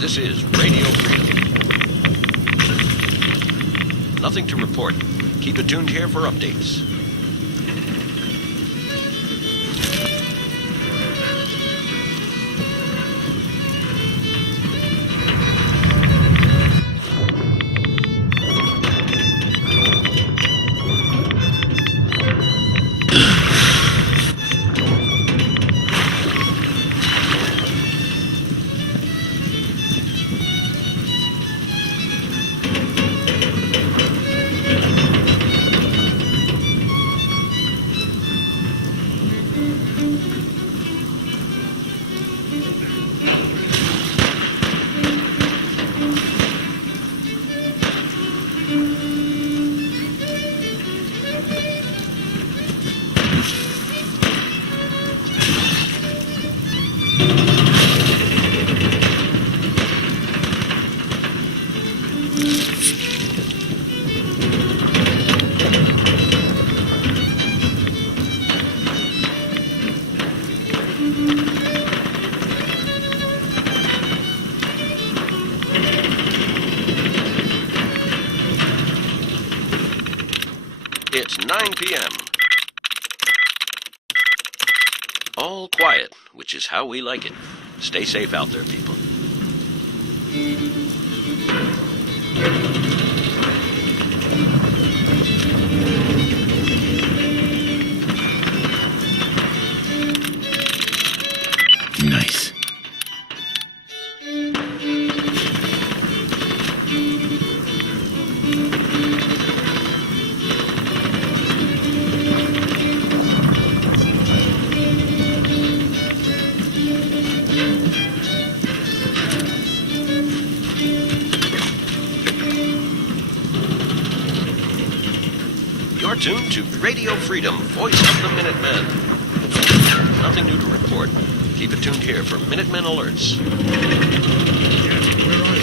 This is Radio Freedom. Nothing to report. Keep it tuned here for updates. It's 9 p.m. All quiet, which is how we like it. Stay safe out there, people. Nice. You're tuned to Radio Freedom, voice of the Minutemen. Nothing new to report. Keep it tuned here for Minutemen alerts. Yes, where are you?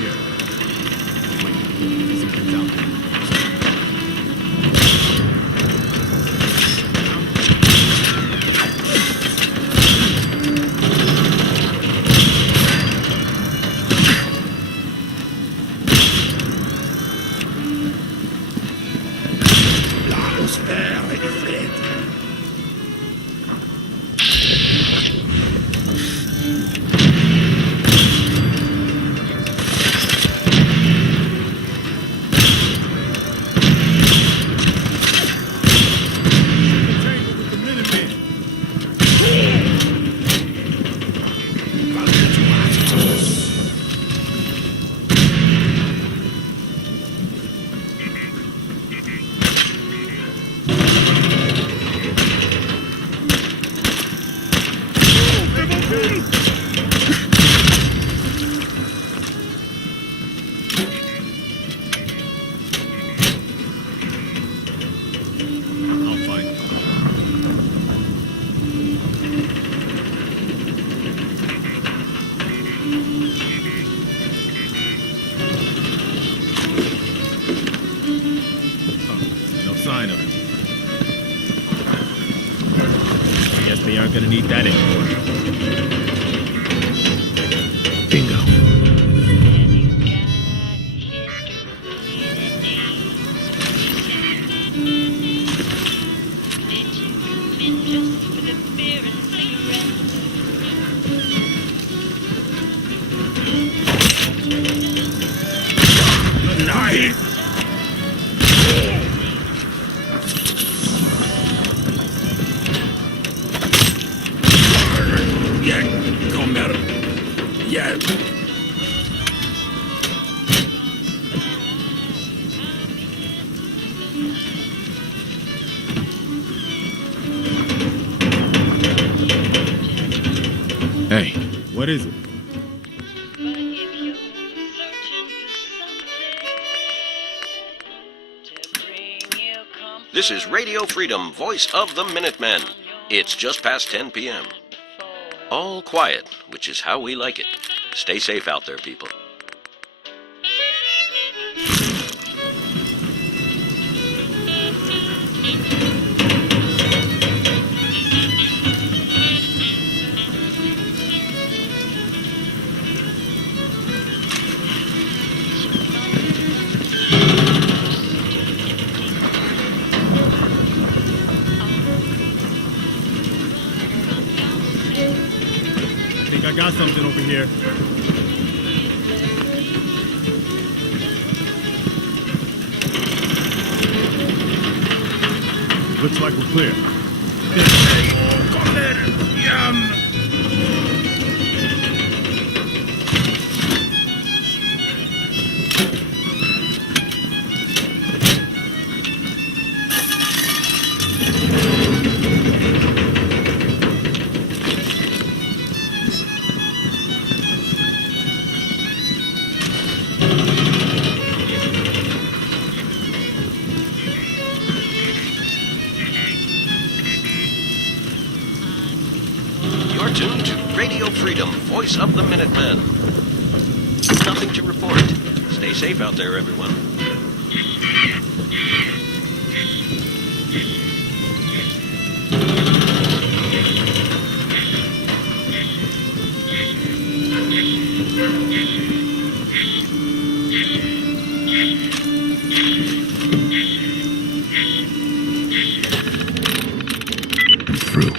Here. Wait, something's out there. Sign of it. I guess they aren't gonna need that anymore. Bingo. Nice! Yeah. Hey. What is it? This is Radio Freedom, voice of the Minutemen. It's just past 10 p.m. All quiet, which is how we like it. Stay safe out there, people. I got something over here. Looks like we're clear. You're tuned to Radio Freedom, voice of the Minutemen. Nothing to report. Stay safe out there, everyone. Through.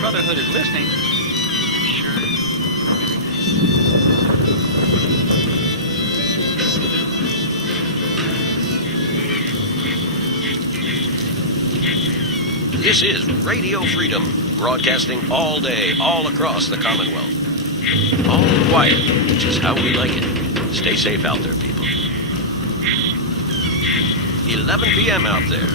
Brotherhood is listening. Sure. This is Radio Freedom, broadcasting all day, all across the Commonwealth. All quiet, which is how we like it. Stay safe out there, people. 11 p.m. out there.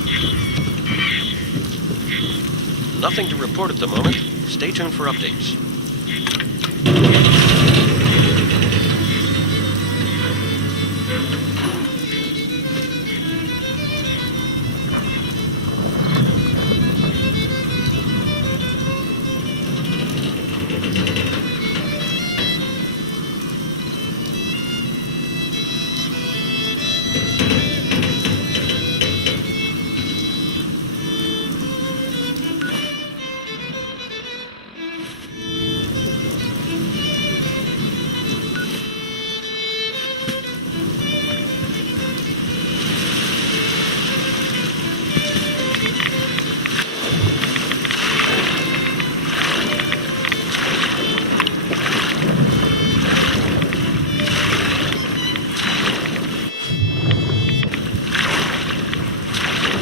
Nothing to report at the moment. Stay tuned for updates.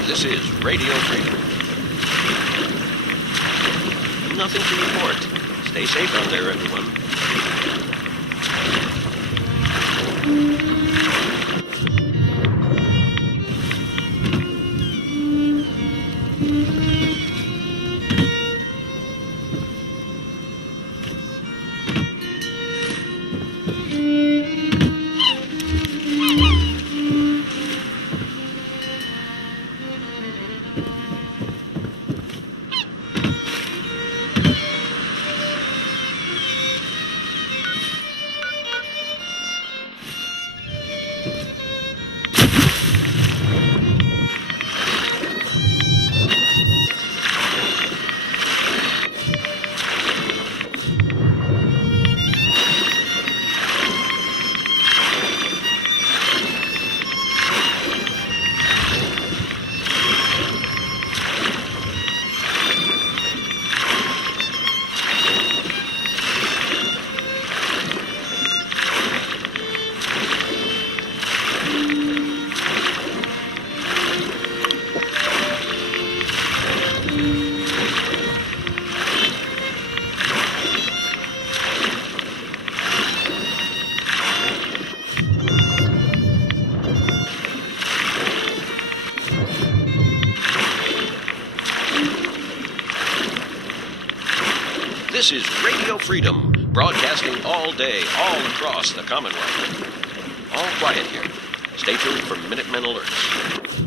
This is Radio Freedom. Nothing to report. Stay safe out there, everyone. This is Radio Freedom, broadcasting all day, all across the Commonwealth. All quiet here. Stay tuned for Minutemen alerts.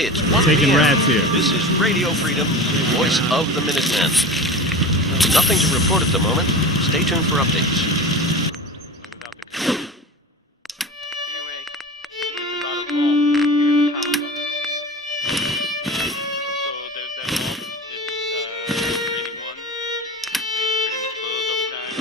It's 1 Taking p.m. rats here. This is Radio Freedom, voice of the Minutemen. Nothing to report at the moment. Stay tuned for updates. Anyway, it's about a vault here in the Commonwealth. So there's that vault. It's rating 1. They pretty much close all the time.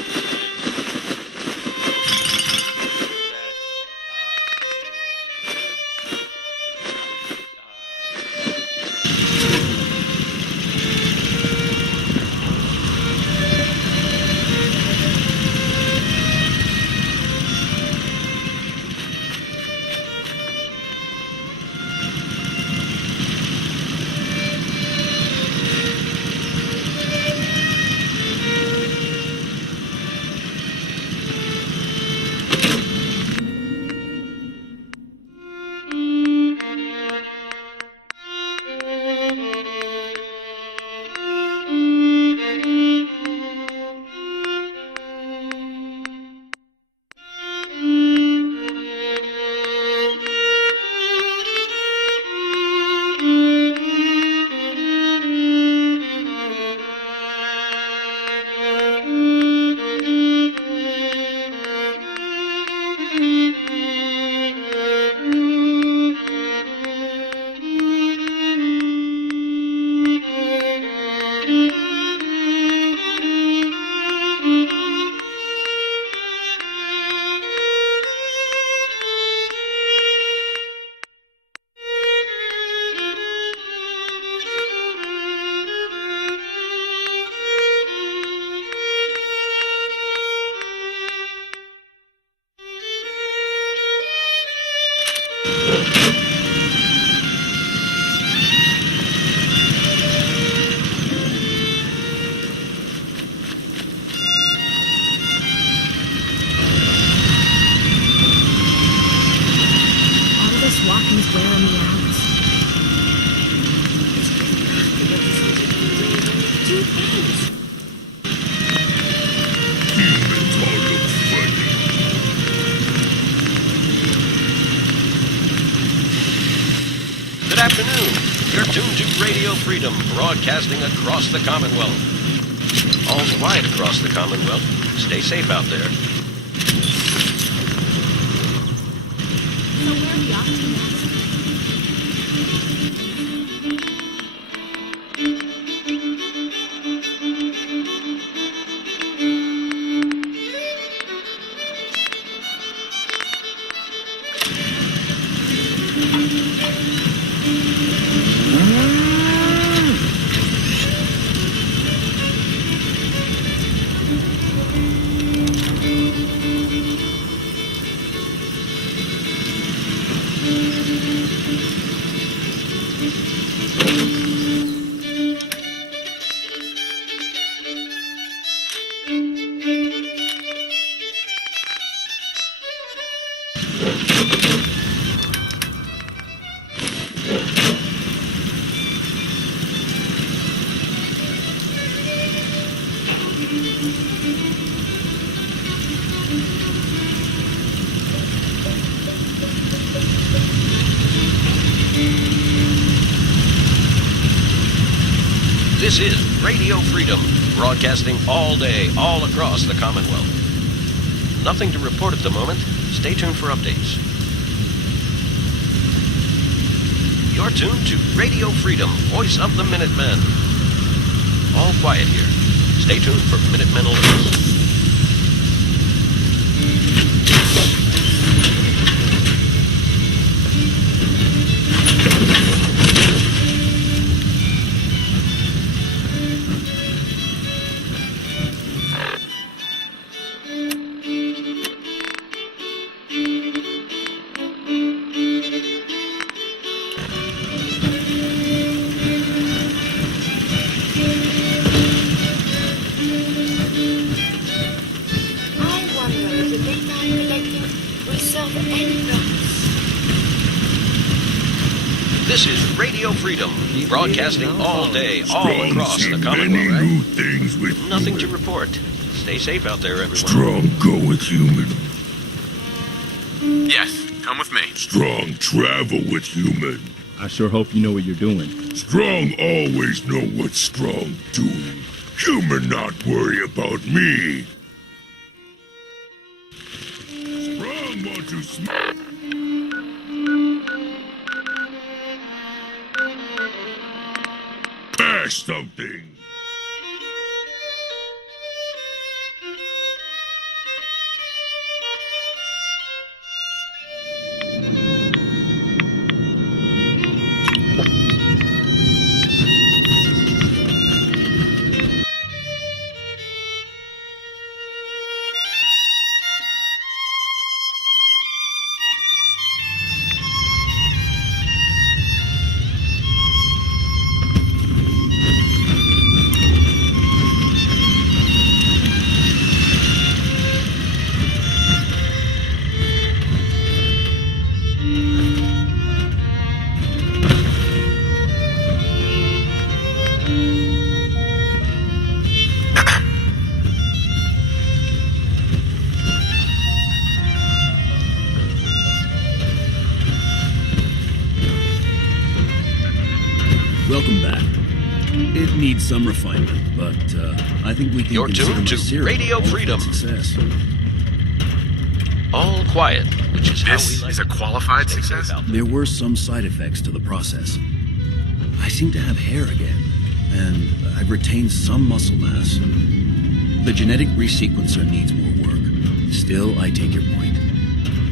Walking's wearing me out. Two things. Good afternoon. You're tuned to Radio Freedom, broadcasting across the Commonwealth. All's quiet across the Commonwealth. Stay safe out there. So where are we off to next? This is Radio Freedom, broadcasting all day, all across the Commonwealth. Nothing to report at the moment. Stay tuned for updates. You're You're tuned to Radio Freedom, voice of the Minutemen. All quiet here. Stay tuned for Minutemen alerts. I wonder if the data I'm collecting will serve any purpose. This is Radio Freedom, broadcasting all day, all across the many Commonwealth. new things with Nothing to human. report. Stay safe out there, everyone. Strong go with human. Yes, come with me. Strong travel with human. I sure hope you know what you're doing. Strong always know what strong doing. Human not worry about me. Strong want to smash something. Welcome back. It needs some refinement, but I think we can You're consider tuned my to serum Radio a qualified Freedom. success. All quiet, which is how we This like is a it. qualified Stay safe success? out there. There were some side effects to the process. I seem to have hair again, and I've retained some muscle mass. The genetic resequencer needs more work. Still, I take your point.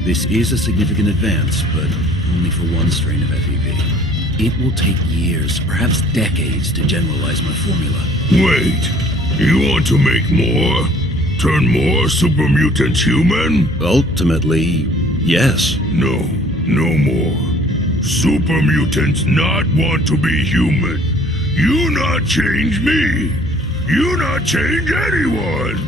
This is a significant advance, but only for one strain of FEV. It will take years, perhaps decades, to generalize my formula. Wait, you want to make more? Turn more super mutants human? Ultimately, yes. No, no more. Super mutants not want to be human. You not change me. You not change anyone.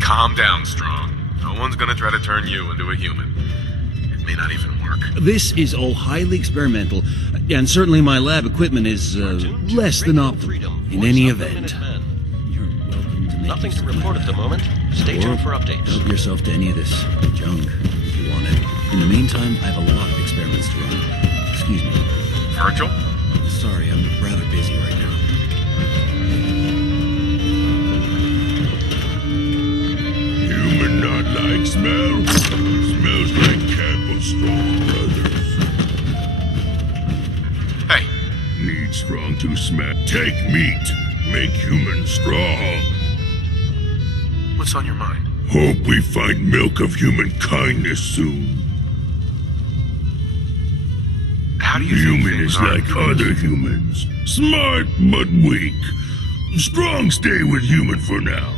Calm down, Strong. No one's gonna try to turn you into a human. It may not even work. This is all highly experimental, and certainly my lab equipment is You're tuned to less than Radio optimal. Freedom, In voice any of the event, Minutemen. you're welcome to make Nothing use to of my report at the lab. moment. Stay tuned for updates. Help yourself to any of this junk if you want it. In the meantime, I have a lot of experiments to run. Excuse me. Virgil? Sorry, I'm rather busy right now. Human not like smell? Smells like Campbell Strong Brothers. Hey, Need strong to smash. Take meat. Make human strong. what's on your mind? Hope we find milk of human kindness soon. How do you think Human things is are? like other humans. Smart but weak. Strong stay with human for now.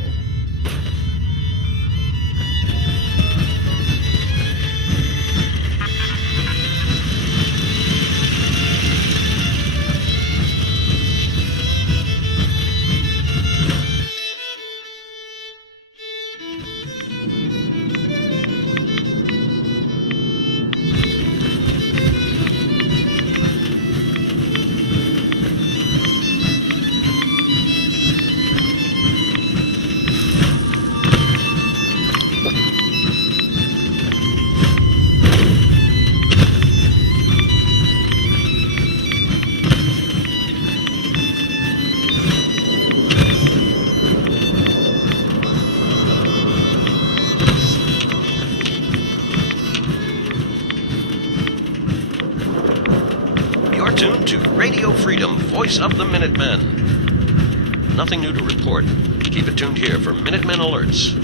Radio Freedom, voice of the Minutemen. Nothing new to report. Keep it tuned here for Minutemen alerts.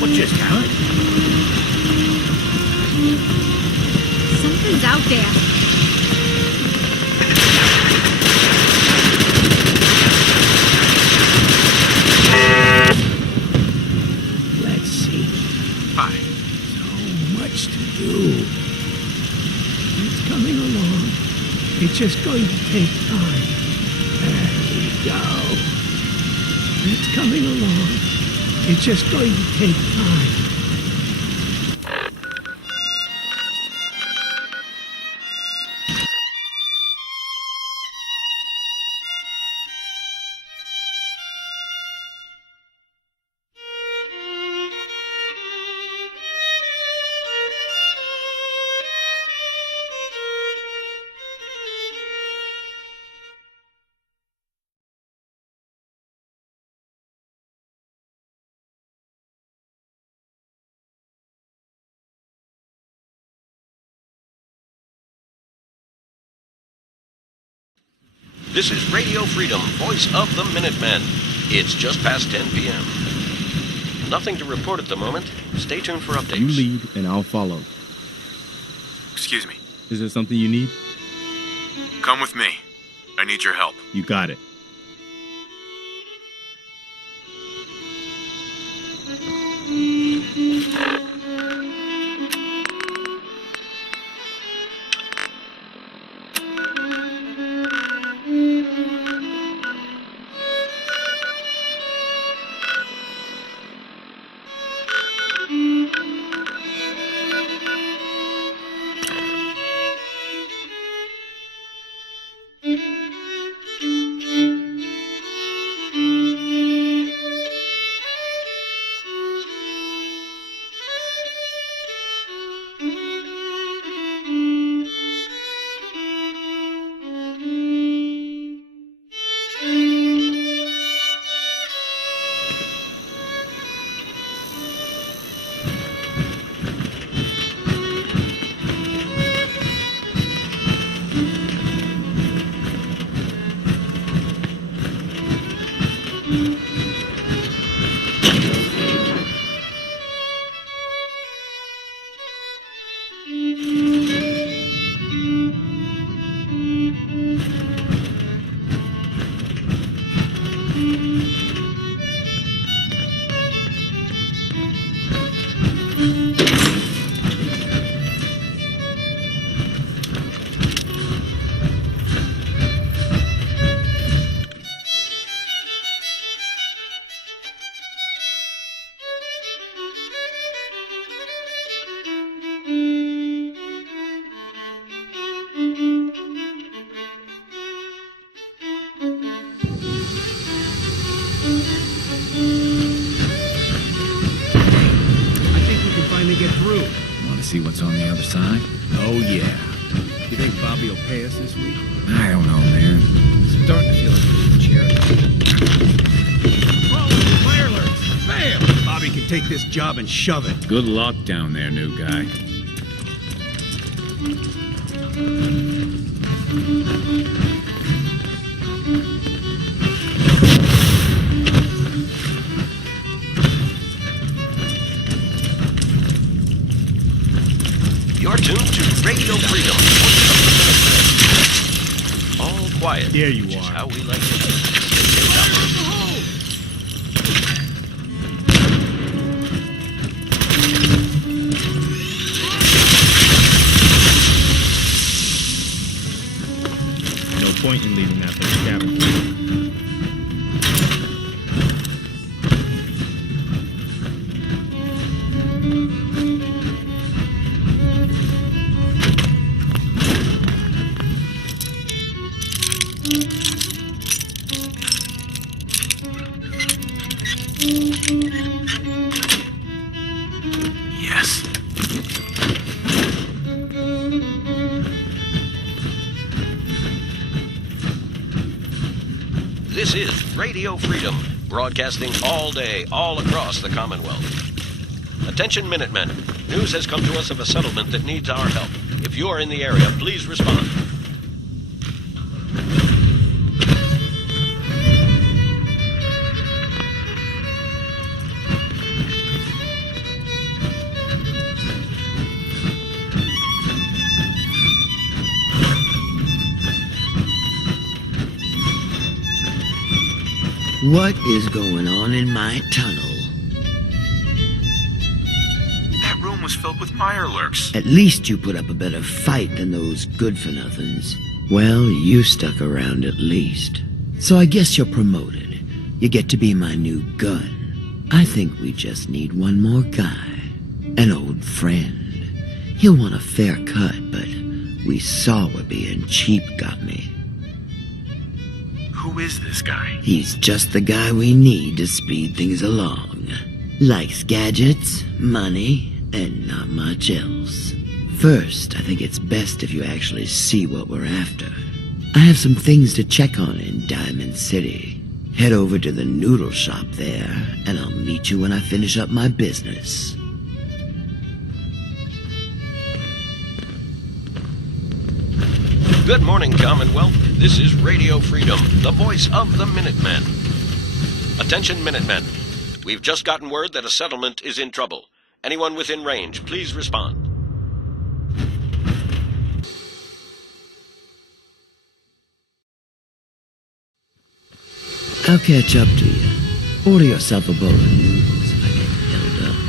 What just happened? Something's out there. Let's see. Hi. So much to do. It's coming along. It's just going to take time. There we go. It's coming along. It's just going to take time. This is Radio Freedom, voice of the Minutemen. It's just past 10 p.m. Nothing to report at the moment. Stay tuned for updates. You lead and I'll follow. Excuse me. Is there something you need? Come with me. I need your help. You got it. See what's on the other side? Oh, yeah. You think Bobby will pay us this week? I don't know, man. I'm starting to feel like a charity. Whoa, fire alerts! Fail! Bobby can can take this job and shove it. Good luck down there, new guy. You're tuned to Radio Freedom. All quiet. There you which is are. how we like it. Stay safe out there. No point in leaving that for the cabin. Yes. This is Radio Freedom, broadcasting all day, all across the Commonwealth. Attention Minutemen. News has come to us of a settlement that needs our help. If you're in the area, please respond. What is going on in my tunnel? That room was filled with Mirelurks. At least you put up a better fight than those good-for-nothings. Well, you stuck around at least. So I guess you're promoted. You get to be my new gun. I think we just need one more guy. An old friend. He'll want a fair cut, but we saw what being cheap got me. Who is this guy? He's just the guy we need to speed things along. Likes gadgets, money, and not much else. First, I think it's best if you actually see what we're after. I have some things to check on in Diamond City. Head over to the noodle shop there, and I'll meet you when I finish up my business. Good morning, Commonwealth. This is Radio Freedom, the voice of the Minutemen. Attention, Minutemen. We've just gotten word that a settlement is in trouble. Anyone within range, please respond. I'll catch up to you. Order yourself a bowl of noodles if I get held up.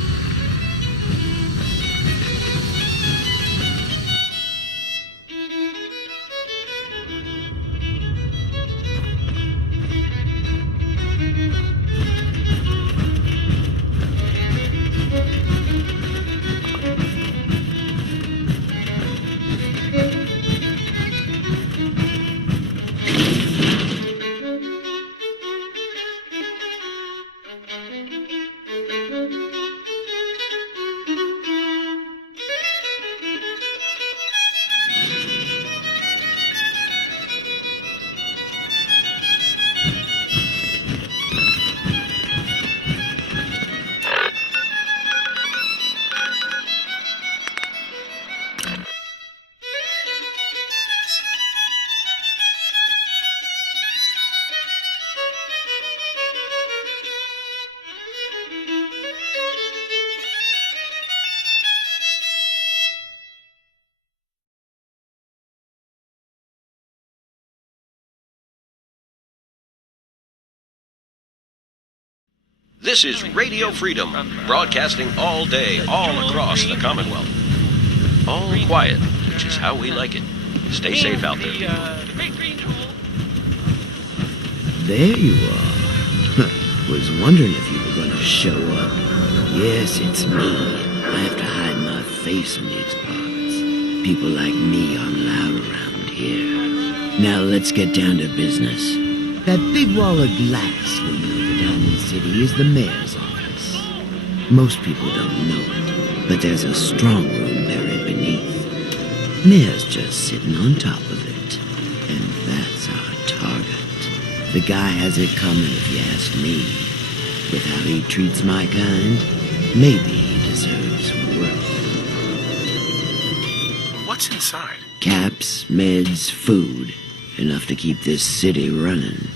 This is Radio Freedom, broadcasting all day, all across the Commonwealth. All quiet, which is how we like it. Stay safe out there. The great green tool. There you are. Was wondering if you were gonna show up. Yes, it's me. I have to hide my face in these parts. People like me aren't allowed around here. Now let's get down to business. That big wall of glass looming over Diamond City is the mayor's office. Most people don't know it, but there's a strong room buried beneath. Mayor's just sitting on top of it, and that's our target. The guy has it coming if you ask me. With how he treats my kind, Maybe he deserves work. What's inside? Caps, meds, food. Enough to keep this city running.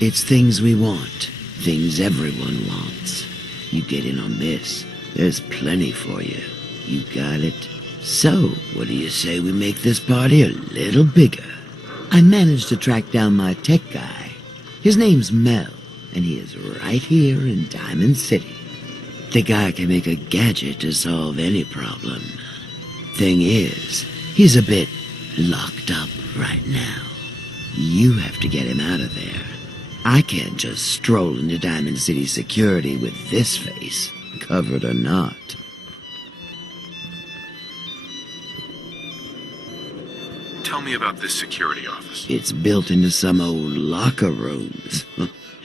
It's things we want. Things everyone wants. You get in on this, there's plenty for you. You got it? So, what do you say we make this party a little bigger? I managed to track down my tech guy. His name's Mel, and he is right here in Diamond City. The guy can make a gadget to solve any problem. Thing is, he's a bit locked up right now. You have to get him out of there. I can't just stroll into Diamond City security with this face, covered or not. Tell me about this security office. It's built into some old locker rooms,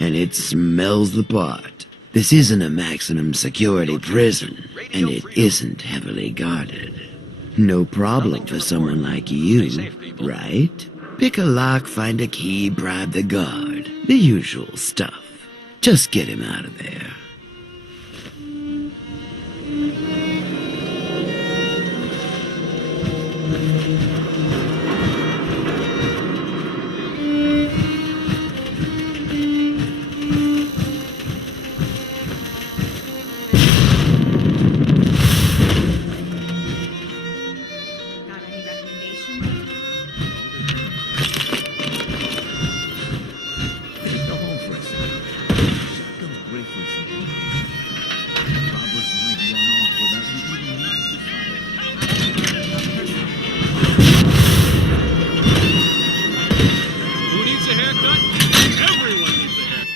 and it smells the part. This isn't a maximum security prison, and it isn't heavily guarded. No problem for someone like you, right? Pick a lock, find a key, bribe the guard. The usual stuff. Just get him out of there. Got any recommendations? Go home for a second. Shotgun great for some. Robbers might run off without you even needing to Who needs a haircut? Everyone needs a haircut.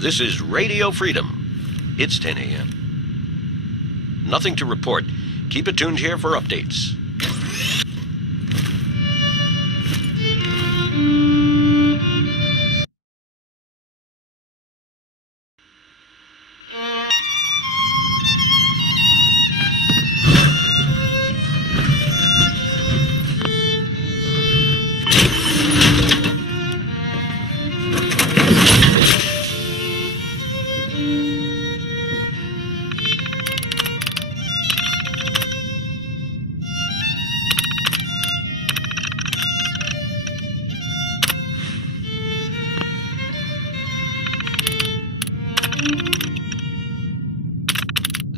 This is Radio Freedom. It's 10 a.m. Nothing to report. Keep it tuned here for updates.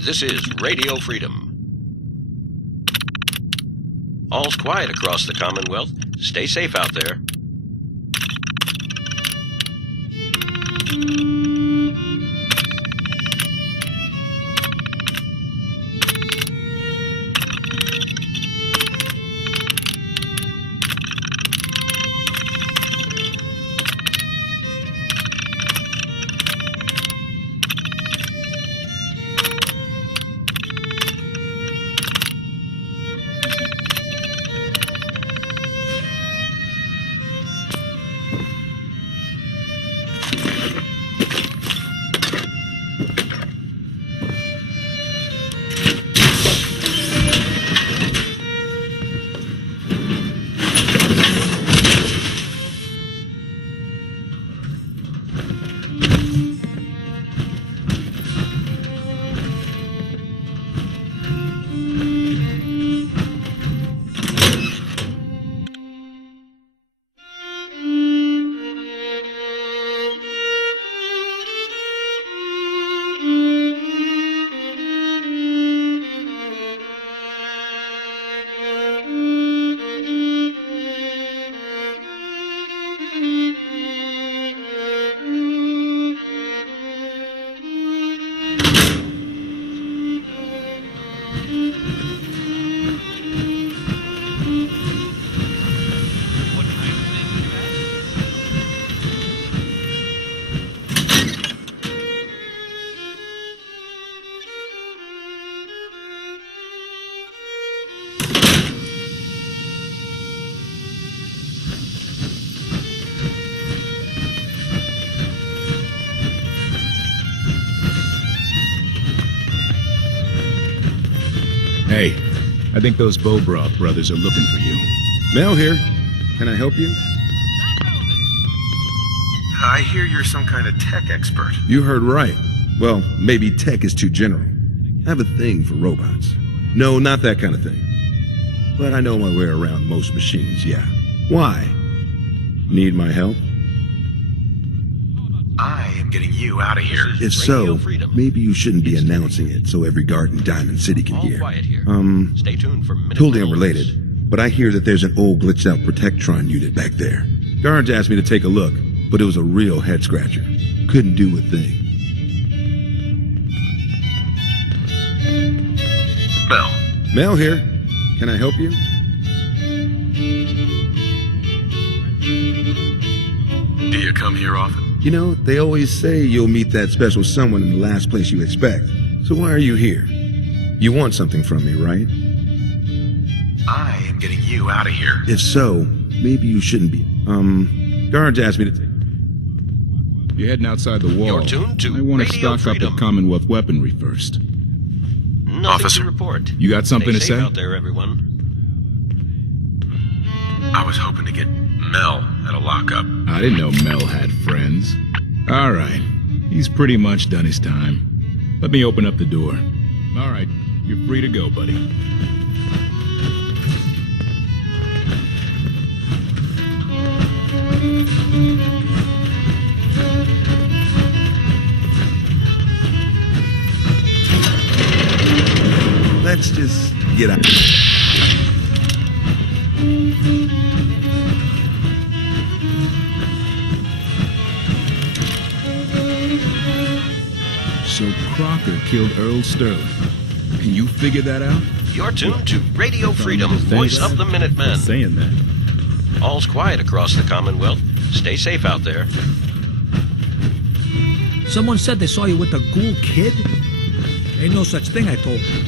This is Radio Freedom. All's quiet across the Commonwealth. Stay safe out there. Hey, I think those Bobroff brothers are looking for you. Mel here. Can I help you? I hear you're some kind of tech expert. You heard right. Well, maybe tech is too general. I have a thing for robots. No, not that kind of thing. But I know my way around most machines, yeah. Why? Need my help? I am getting you out of here. If so, maybe you shouldn't be announcing it so every guard in Diamond City can All hear. quiet here. Stay tuned for minute Totally alerts. unrelated, but I hear that there's an old glitched out Protectron unit back there. Guards asked me to take a look, but it was a real head scratcher. Couldn't do a thing. Mel. Mel here. Can I help you? Do you come here often? You know, they always say you'll meet that special someone in the last place you expect. So why are you here? You want something from me, right? I am getting you out of here. If so, maybe you shouldn't be. Guards asked me to take... You're heading outside the wall. You're tuned to I want to Radio stock Freedom. up the Commonwealth weaponry first. Nothing Officer. to report. You got something Stay to safe say? out there, everyone. I was hoping to get Mel at a lockup. I didn't know Mel had friends. All right. He's pretty much done his time. Let me open up the door. All right. You're free to go, buddy. Let's just get out. So Crocker killed Earl Sterling. Can you figure that out? You're tuned to Radio Freedom, voice of the Minutemen. Saying that. All's quiet across the Commonwealth. Stay safe out there. Someone said they saw you with the ghoul kid? Ain't no such thing, I told them.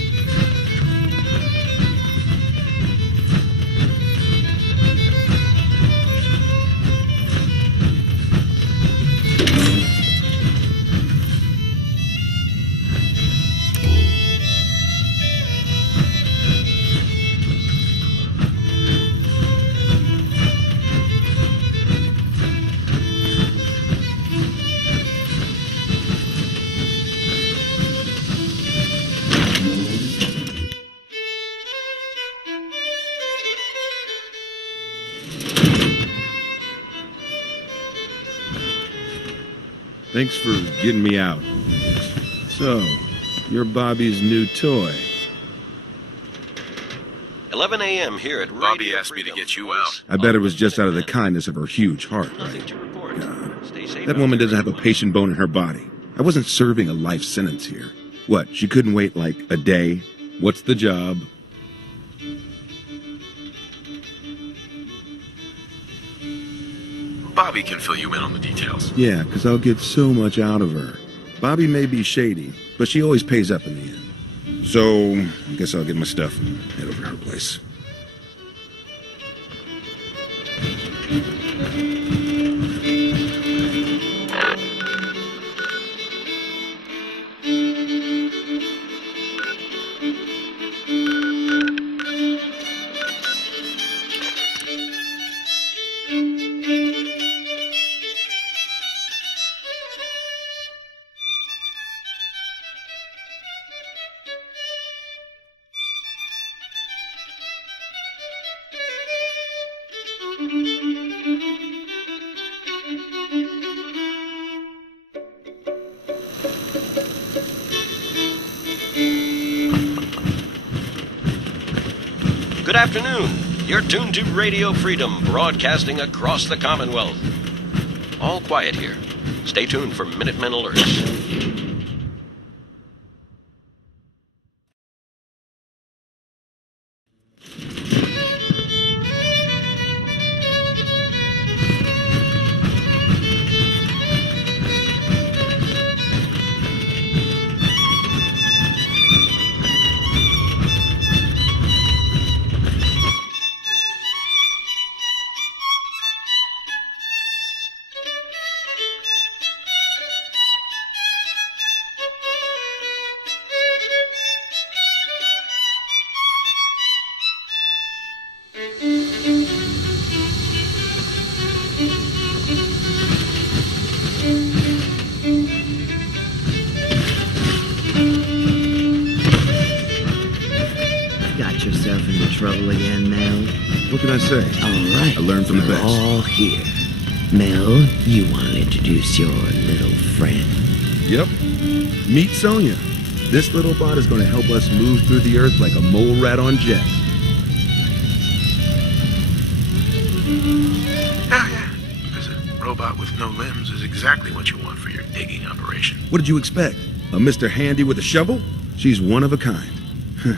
Thanks for getting me out. So, you're Bobby's new toy. 11 a.m. here at Radio Bobby asked me to Freedom, get you voice out. I bet it of was the just out of the Minutemen. kindness of her huge heart, Nothing right? to report. Stay safe That out woman there, doesn't have a everyone. patient bone in her body. I wasn't serving a life sentence here. What, she couldn't wait like a day? What's the job? Bobby can fill you in on the details. Yeah, because I'll get so much out of her. Bobby may be shady, but she always pays up in the end. So, I guess I'll get my stuff and head over to her place. Good afternoon. You're tuned to Radio Freedom, broadcasting across the Commonwealth. All quiet here. Stay tuned for Minutemen alerts. trouble again, Mel? What can I say? All right. I learned from the we're best. all here. Mel, you want to introduce your little friend? Yep. Meet Sonia. This little bot is going to help us move through the earth like a mole rat on jet. Yeah. Because a robot with no limbs is exactly what you want for your digging operation. What did you expect? A Mr. Handy with a shovel? She's one of a kind.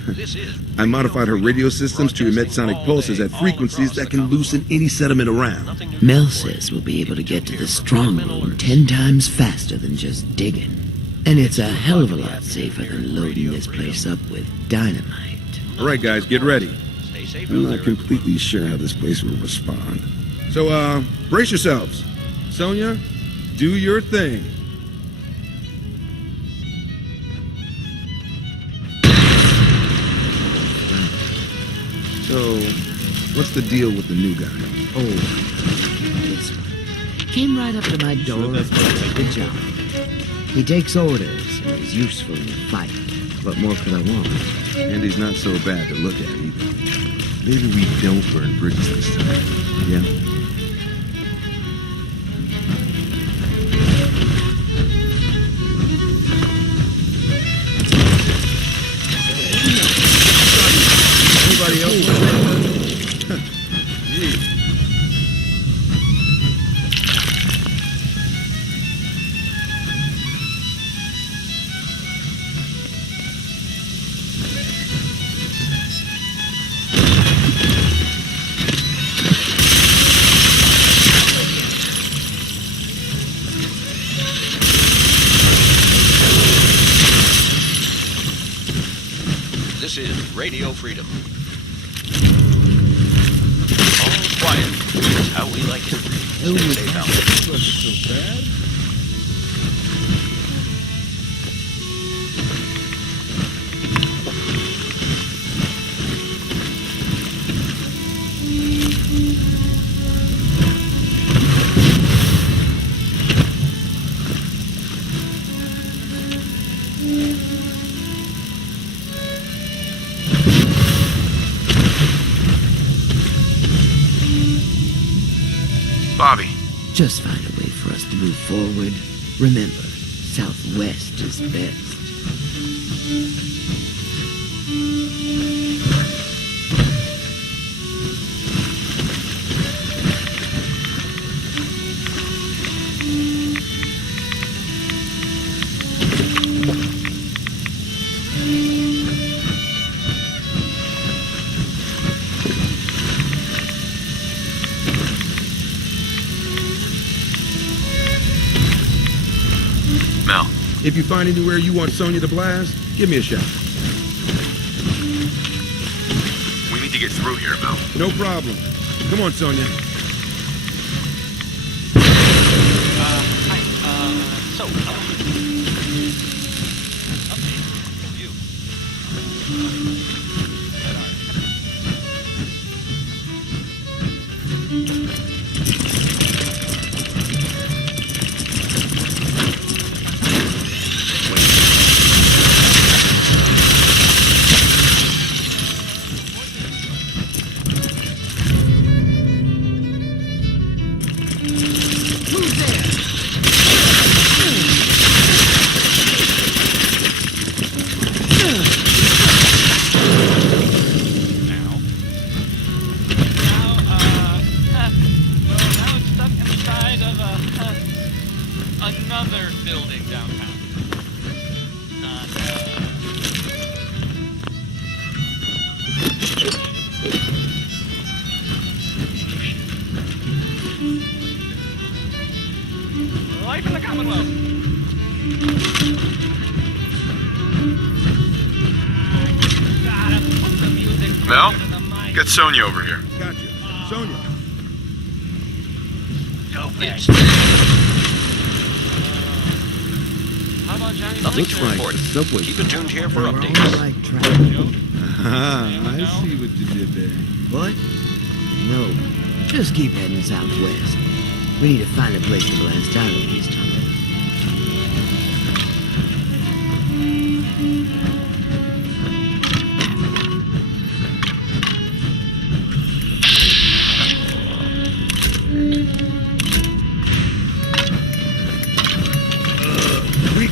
This is I modified her radio systems to emit sonic pulses at frequencies that can loosen any sediment around. Mel says we'll be able to get to the strong room 10 times faster than just digging. And it's a hell of a lot safer than loading this place up with dynamite. All right, guys, get ready. Stay safe I'm out not there. completely sure how this place will respond. So, brace yourselves. Sonia, do your thing. So, what's the deal with the new guy? Oh, this one. Came right up to my door and did the job. He takes orders and is useful in the fight. What more could I want? And he's not so bad to look at either. Maybe we don't burn bridges this time. Yeah? Anybody else? Jeez. This is Radio Freedom. All quiet. That's how we like it. Stay safe out there. Wasn't so bad. Bobby, Just find a way for us to move forward. Remember, Southwest is best. Mel, If you find anywhere you want Sonia to blast, give me a shout. we need to get through here, Mel. No problem. Come on, Sonia. Hi. Update for you. Now it's stuck inside of another building downtown. Life in the Commonwealth. Gotta put the music Mel, closer to the mic. get Sonia over here. Gotcha. Sonia. Lopez. How about Johnny Nothing Knoxville? to report. Subway. Keep it tuned here for We're on the updates. right track. Ah, I see what you did there. What? No. Just keep heading southwest. We need to find a place to blast out of these tunnels.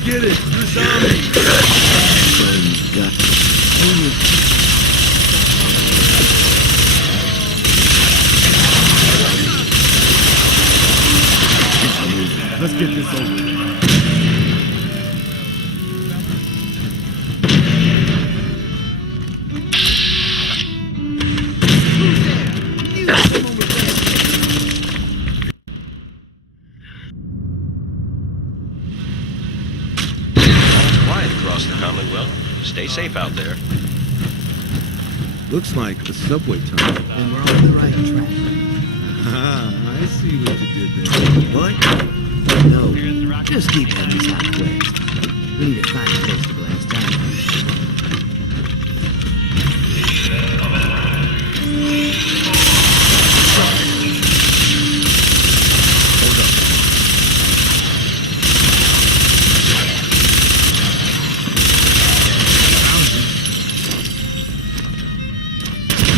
get it. You're zombie. Let's get this over with. Quiet across the Commonwealth. Stay safe out there. Looks like a subway tunnel. And we're on the right track. Ah, I see what you did there. What? No, just keep heading southwest. We need to find a place to blast time.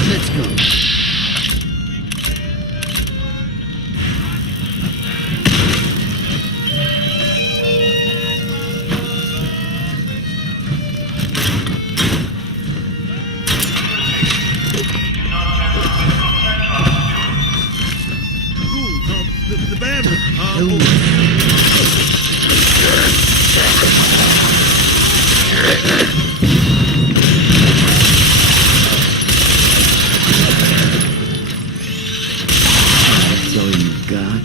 Let's go. The band. That's all you got?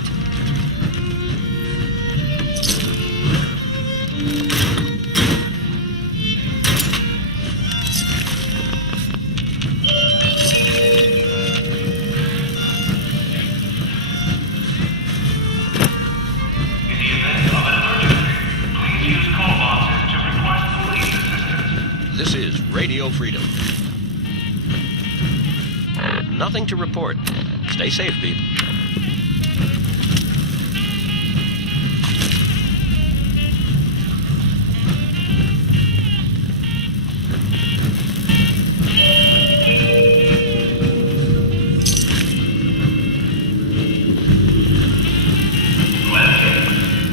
This is Radio Freedom. Nothing to report. Stay safe, people.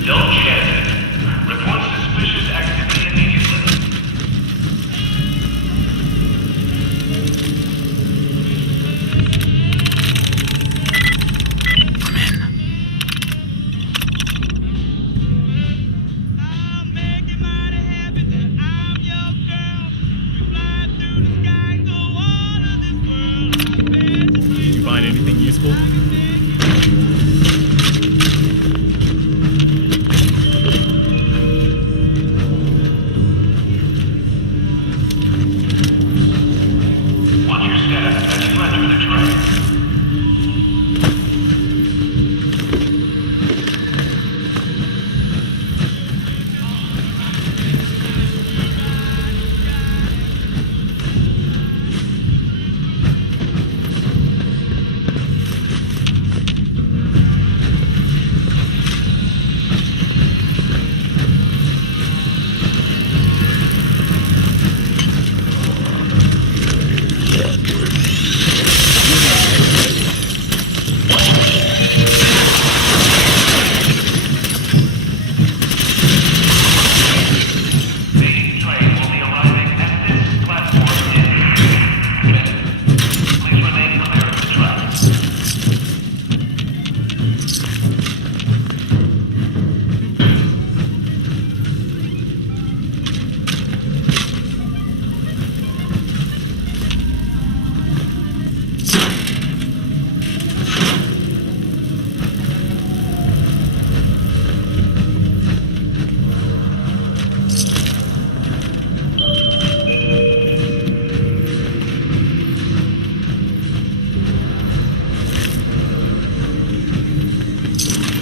Don't chance it. Report suspicious activity immediately. Did you find anything useful? Watch your step as you enter the train.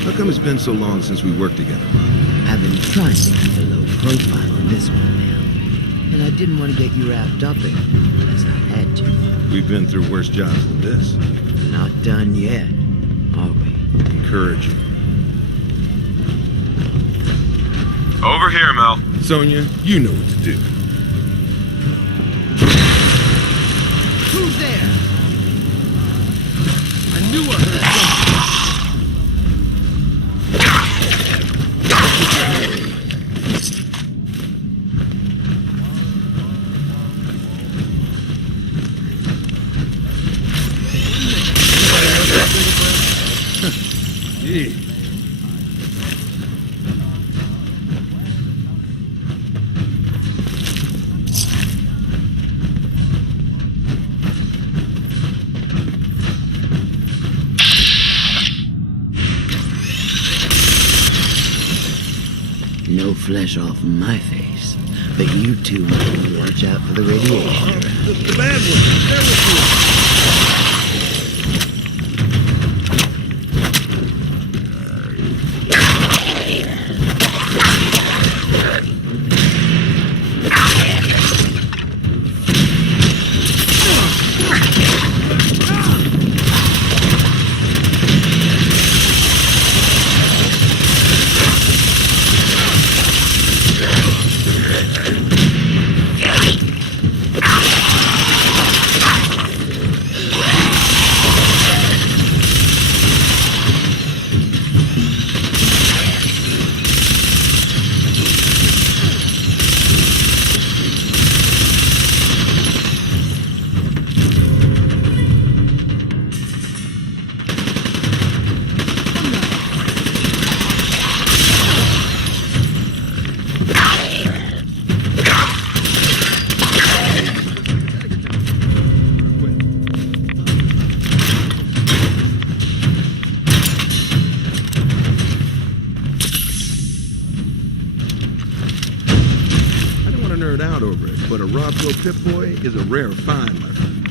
How come it's been so long since we worked together? I've been trying to keep a low profile on this one now. And I didn't want to get you wrapped up in it, as I had to. We've been through worse jobs than this. Not done yet, are we? Encouraging. Over here, Mel. Sonia, you know what to do. Who's there? I knew I heard something. Gee. No flesh off my face, but you two watch out for the radiation around The bad one. There with you. Out over it, but a Roscoe Pip-Boy is a rare find, my friend.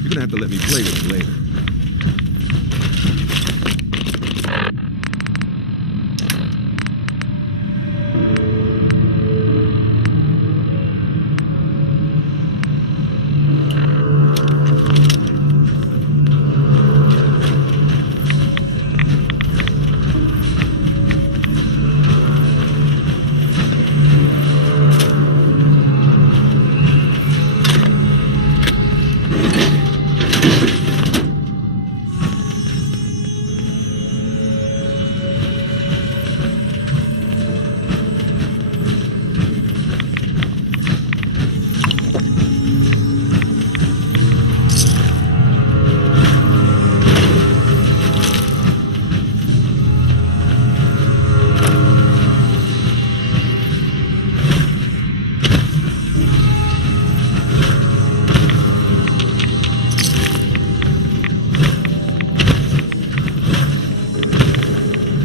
You're gonna have to let me play with it later.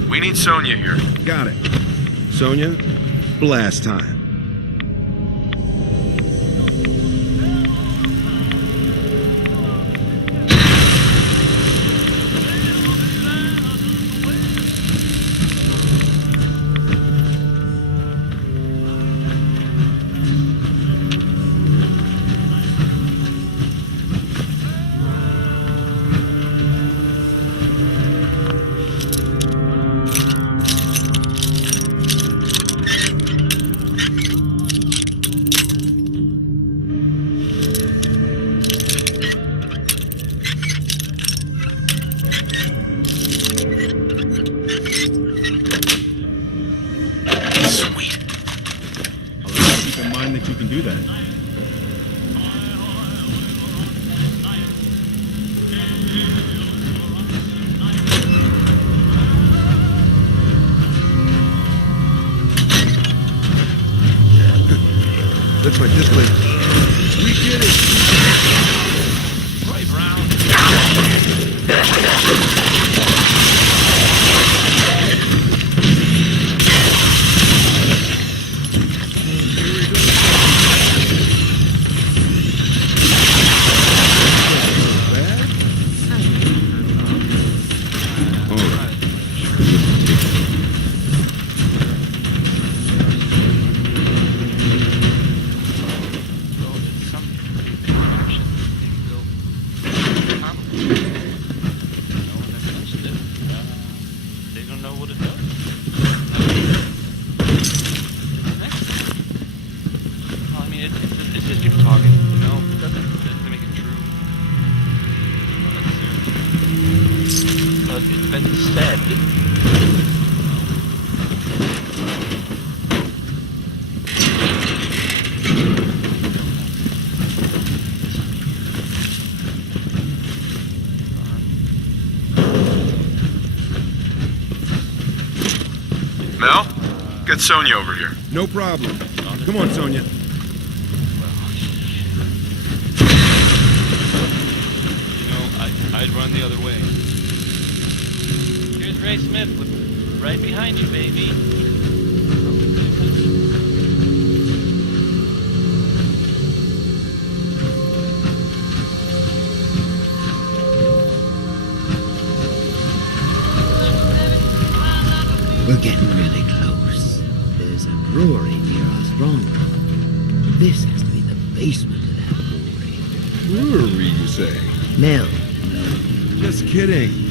We need Sonia here. Got it. Sonia, blast time. That you can do that. Looks like this place. We did it. Right round. Get Sonya over here. No problem. Come on, Sonya. You know, I'd run the other way. Here's Ray Smith right behind you, baby. We're getting really close. There's a brewery near our stronghold. This has to be the basement of that brewery. Brewery, you say? Mel. Just kidding.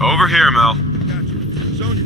Over here, Mel. Gotcha. Sonya.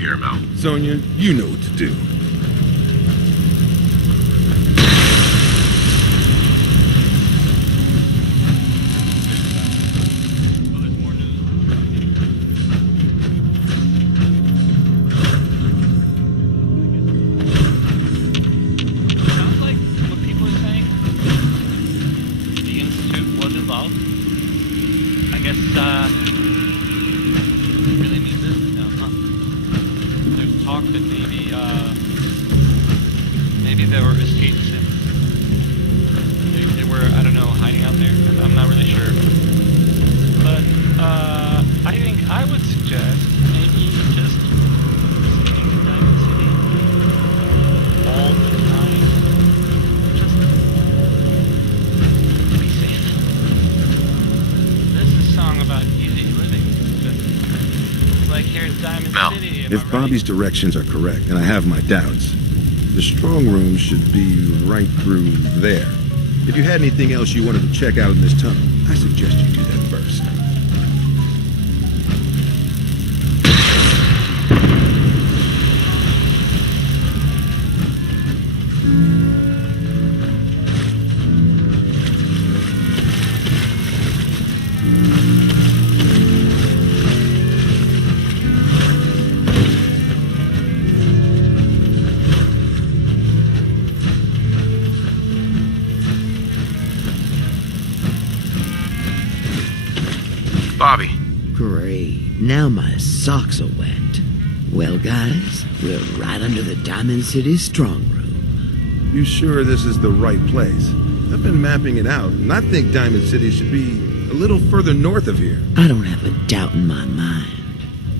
here, Mel? Sonia, you know what to do. Sounds like what people are saying. The Institute was involved. I guess, really mean business now, huh? There's talk that maybe there were escapes and they were, I don't know, hiding out there. I'm not really sure. But, I think I would suggest maybe just staying in Diamond City all the time. Just be safe. This is a song about easy living. It's like here's Diamond Mel. City. Am I If right? Bobby's directions are correct, and I have my doubts, the strong room should be right through there. If you had anything else you wanted to check out in this tunnel, I suggest you do that first. Bobby. Great. Now my socks are wet. Well, guys, we're right under the Diamond City strong room. You sure this is the right place? I've been mapping it out, and I think Diamond City should be a little further north of here. I don't have a doubt in my mind.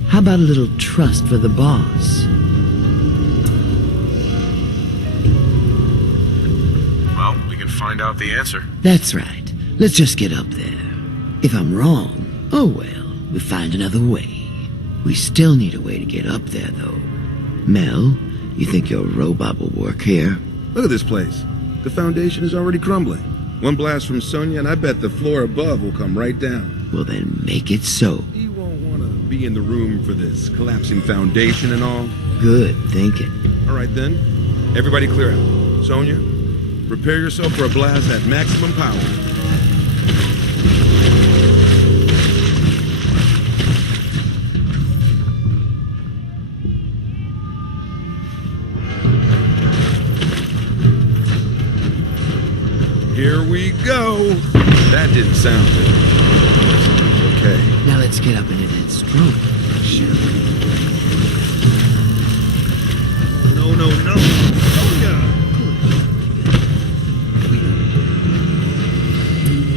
How about a little trust for the boss? Well, we can find out the answer. That's right. Let's just get up there. If I'm wrong, oh well, we find another way. We still need a way to get up there, though. Mel, you think your robot will work here? Look at this place. The foundation is already crumbling. One blast from Sonia, and I bet the floor above will come right down. Well, then make it so. You won't want to be in the room for this collapsing foundation and all. Good thinking. All right, then. Everybody clear out. Sonia, prepare yourself for a blast at maximum power. Here we go. That didn't sound good. Okay. Now let's get up into that strong room, shall we? No. Sonia!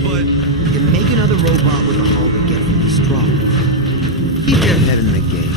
But we can make another robot with the hull we get from the strong room. Keep your head in the game.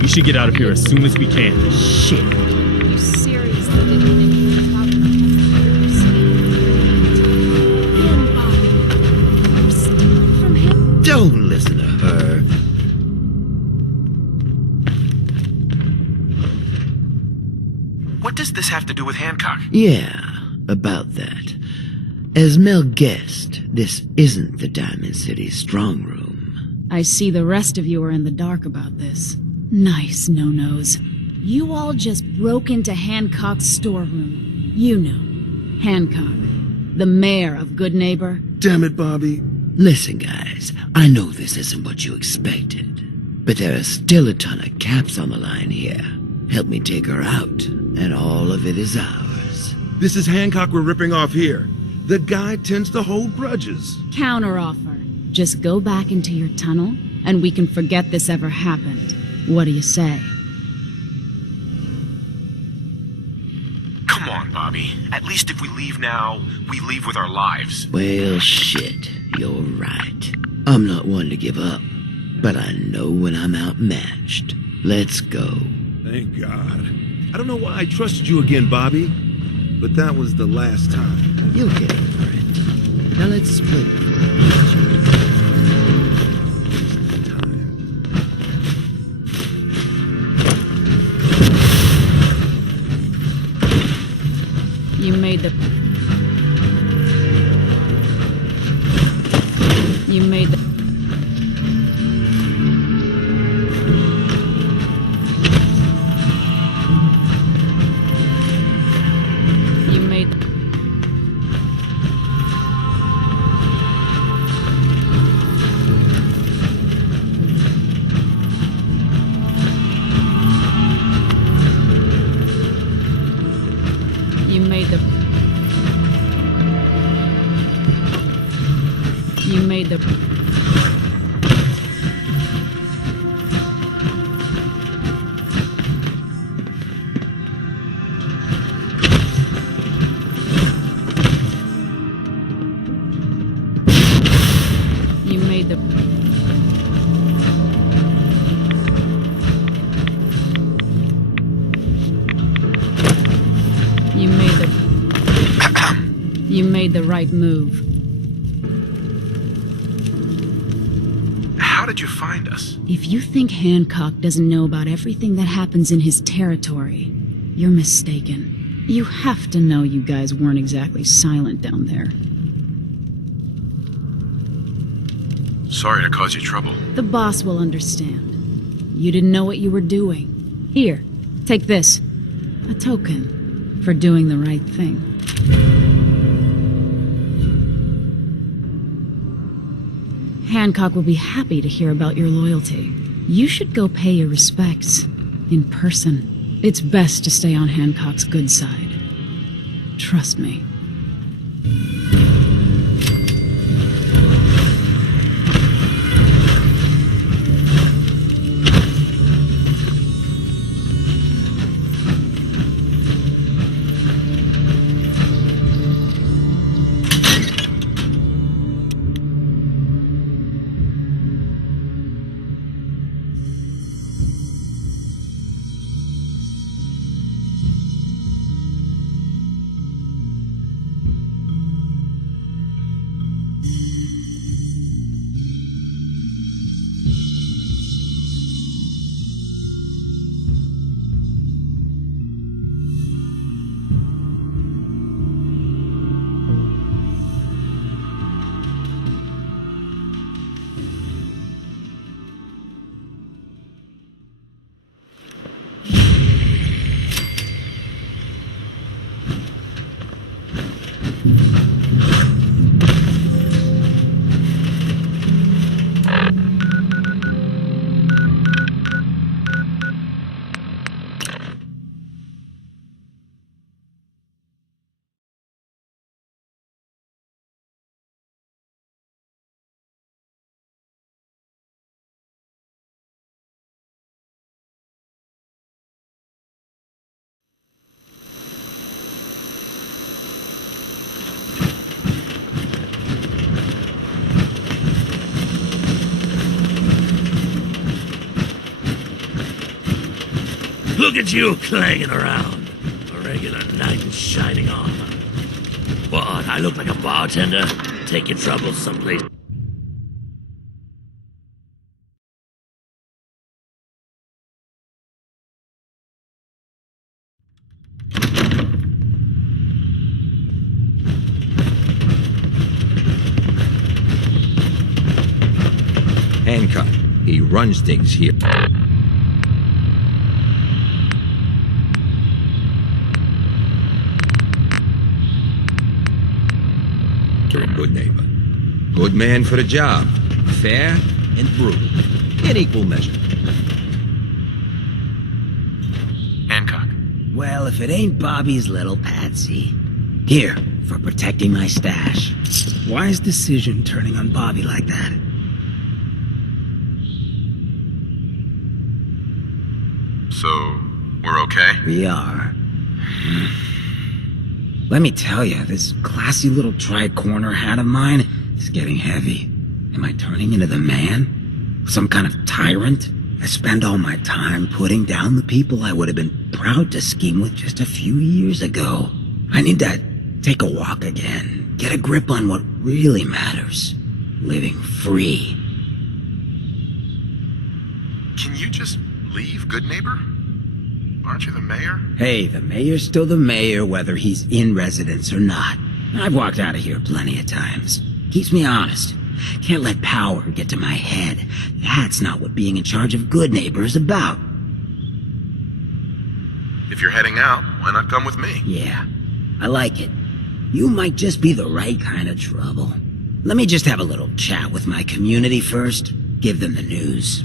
We should get out of here as soon as we can. Shit. You seriously didn't think you were talking about him, Bobby? You're stealing from him? Don't listen to her. What does this have to do with Hancock? Yeah, about that. As Mel guessed, this isn't the Diamond City strong room. I see the rest of you are in the dark about this. Nice no-nos. You all just broke into Hancock's storeroom. You know, Hancock, the mayor of Good Neighbor. Damn it, Bobby. Listen, guys, I know this isn't what you expected, but there are still a ton of caps on the line here. Help me take her out, and all of it is ours. This is Hancock we're ripping off here. The guy tends to hold grudges. Counteroffer. Just go back into your tunnel and we can forget this ever happened. What do you say? Come on, Bobby. At least if we leave now, we leave with our lives. Well, shit, you're right. I'm not one to give up, but I know when I'm outmatched. Let's go. Thank God. I don't know why I trusted you again, Bobby, but that was the last time. You'll get over it. Now let's split. You made the... You made the... You made the... You made the... You made the... You made the... You made the... You made the right move. How did you find us? If you think Hancock doesn't know about everything that happens in his territory, you're mistaken. You have to know you guys weren't exactly silent down there. Sorry to cause you trouble. The boss will understand. You didn't know what you were doing. Here, take this. A token for doing the right thing. Hancock will be happy to hear about your loyalty. You should go pay your respects in person. It's best to stay on Hancock's good side. Trust me. Look at you clanging around. A regular knight in shining armor. What, I look like a bartender? Take your troubles someplace. Hancock. He runs things here. You're a good neighbor. Good man for the job. Fair and brutal. In equal measure. Hancock. Well, if it ain't Bobby's little patsy. Here, for protecting my stash. Wise decision turning on Bobby like that. So, we're okay? We are. Let me tell you, this classy little tri-corner hat of mine is getting heavy. Am I turning into the man? Some kind of tyrant? I spend all my time putting down the people I would have been proud to scheme with just a few years ago. I need to take a walk again, get a grip on what really matters. Living free. Can you just leave, good neighbor? Aren't you the mayor? Hey, the mayor's still the mayor whether he's in residence or not. I've walked out of here plenty of times. Keeps me honest. Can't let power get to my head. That's not what being in charge of Good Neighbor is about. If you're heading out, why not come with me? Yeah, I like it. You might just be the right kind of trouble. Let me just have a little chat with my community first. Give them the news.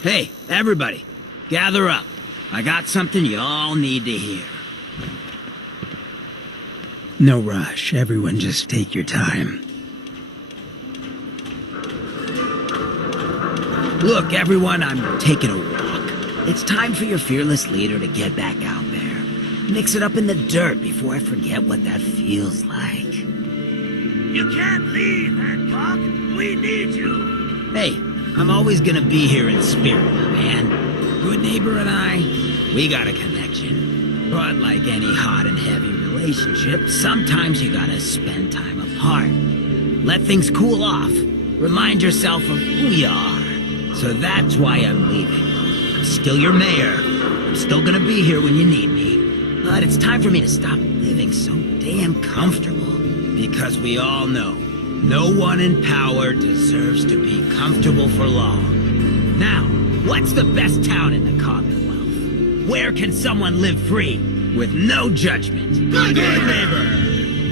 Hey, everybody, gather up. I got something you all need to hear. No rush, everyone just take your time. Look, everyone, I'm taking a walk. It's time for your fearless leader to get back out there. Mix it up in the dirt before I forget what that feels like. You can't leave, Hancock. We need you. Hey, I'm always gonna be here in spirit, my man. Good Neighbor and I, we got a connection. But like any hot and heavy relationship, sometimes you gotta spend time apart. Let things cool off. Remind yourself of who you are. So that's why I'm leaving. I'm still your mayor. I'm still gonna be here when you need me. But it's time for me to stop living so damn comfortable. Because we all know, no one in power deserves to be comfortable for long. Now, what's the best town in the Commonwealth? Where can someone live free with no judgment? Good Neighbor!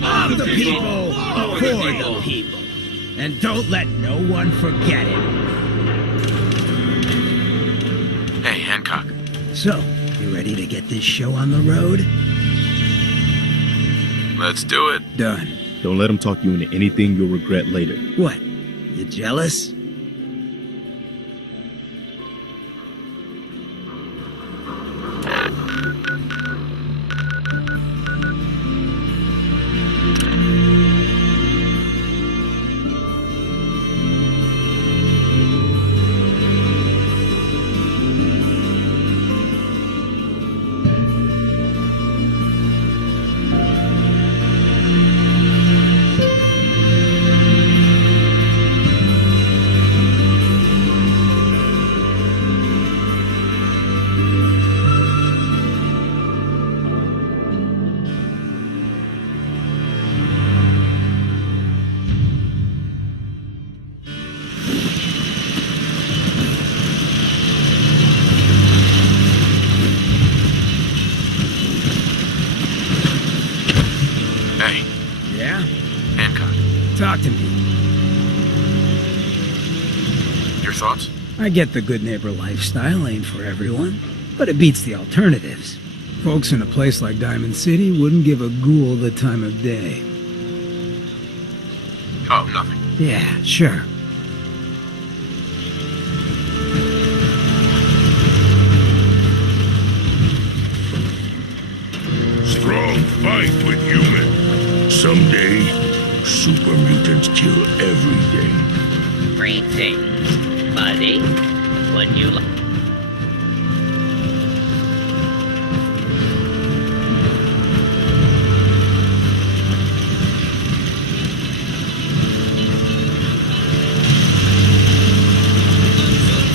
Of the people, for the people. And don't let no one forget it. Hey, Hancock. So, you ready to get this show on the road? Let's do it. Done. Don't let him talk you into anything you'll regret later. What? You jealous? Talk to me. Your thoughts? I get the Good Neighbor lifestyle ain't for everyone, but it beats the alternatives. Folks in a place like Diamond City wouldn't give a ghoul the time of day. Oh, nothing. Yeah, sure. Strong fight with human. Someday, super mutants kill everything. Greetings, buddy. Would you like...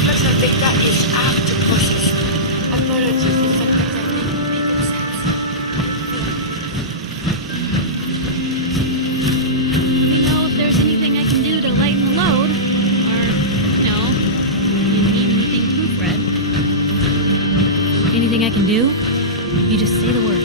Personal data is hard to process. Apologies if sometimes I didn't make sense. Do we know if there's anything I can do to lighten the load? Or, you know, you need anything proof read? anything I can do? You just say the word.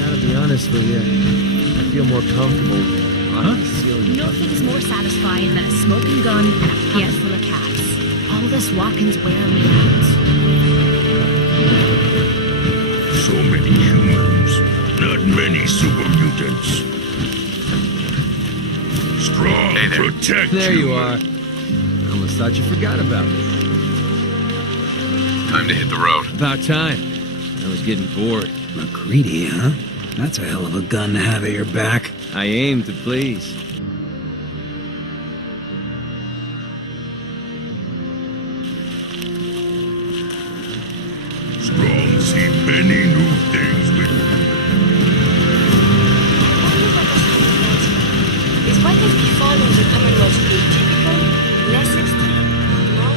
Gotta be honest with you, I feel more comfortable on the ceiling. Nothing's more satisfying than a smoking gun and a pit full of cats. All this walking's wearing me out. So many humans, not many super mutants. Strong, protect There you human. are. I almost thought you forgot about me. Time to hit the road. About time. I was getting bored. McCready, huh? That's a hell of a gun to have at your back. I aim to please. Strong see many new things with Is what has befallen the Commonwealth atypical, less extreme, no?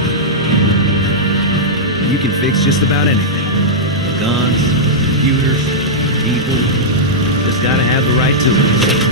You can fix just about anything. Guns, computers, people. Just gotta have the right tools.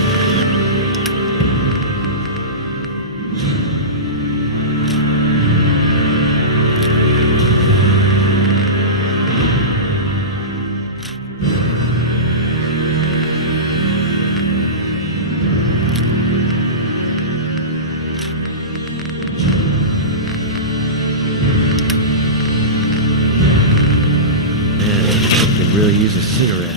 Could really use a cigarette.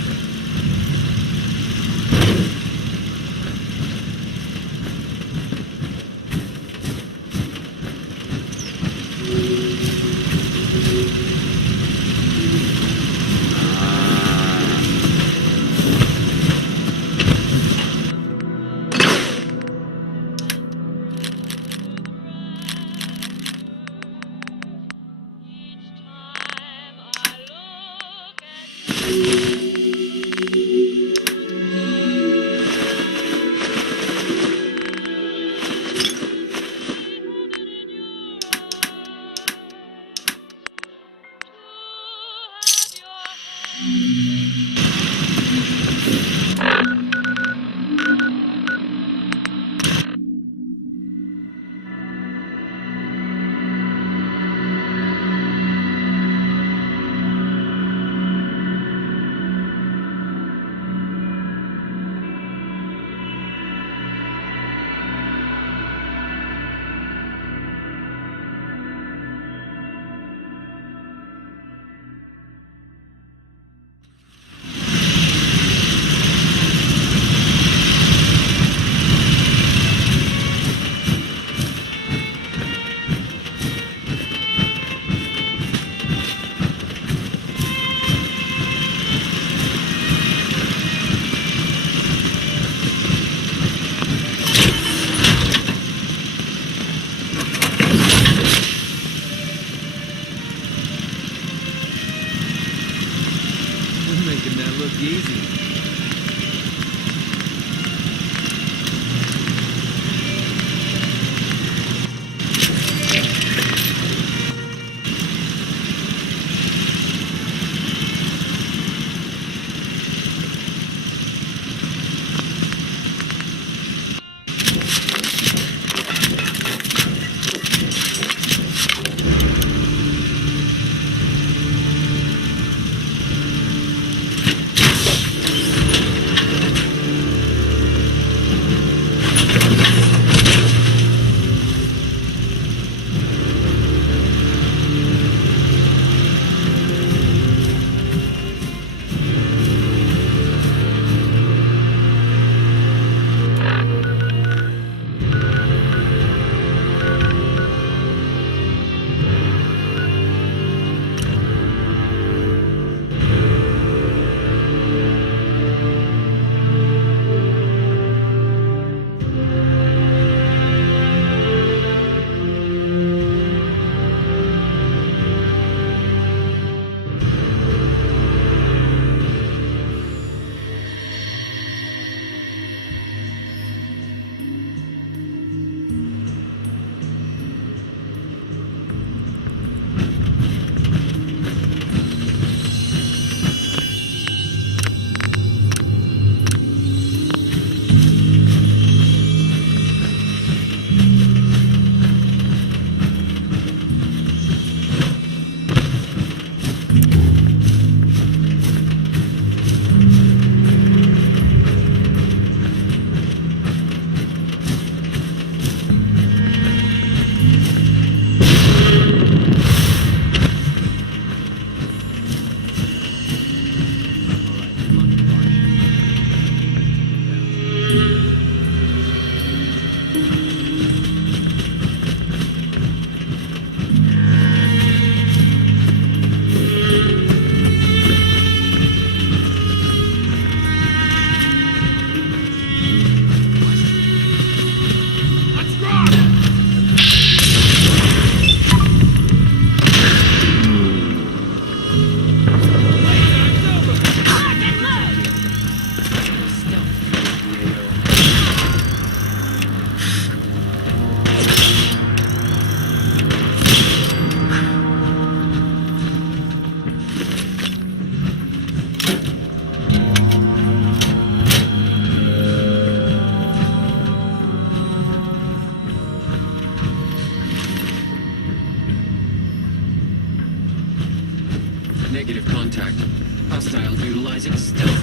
Utilizing stealth.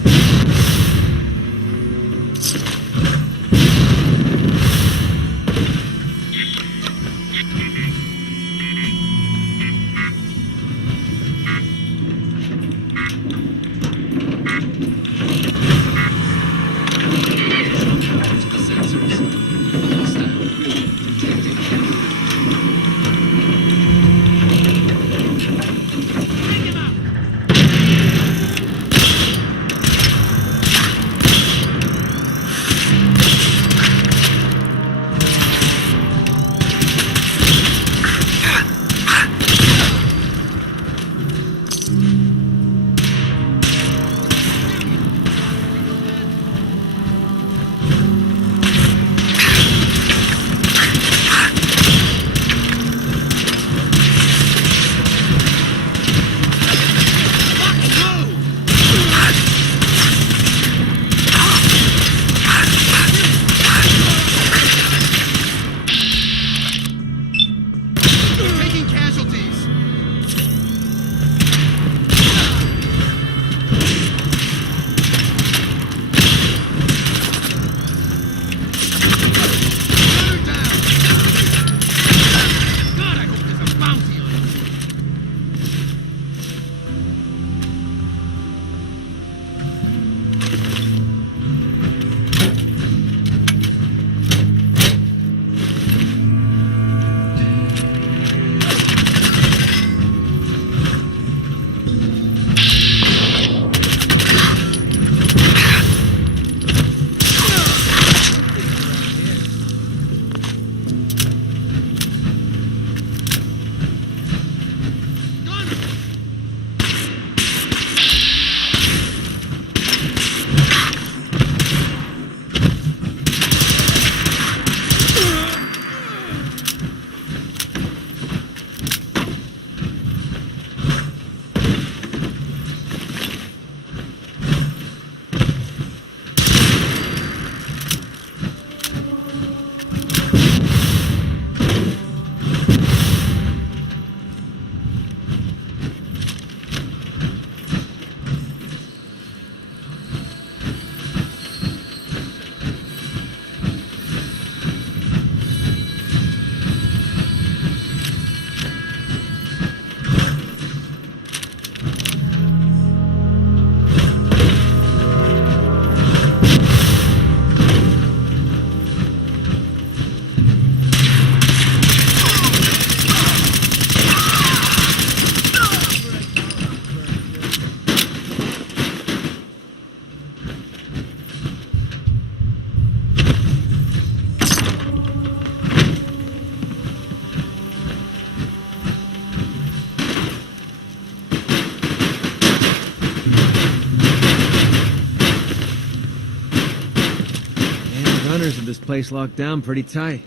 Runners of this place locked down pretty tight.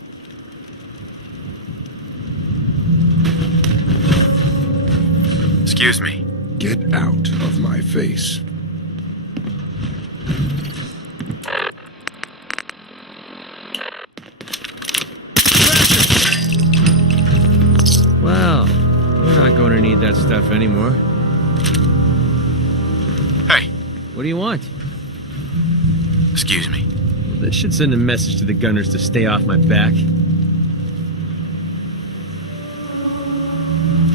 Excuse me. Get out of my face. Well, we're not going to need that stuff anymore. Hey. What do you want? Excuse me. Well, this should send a message to the gunners to stay off my back.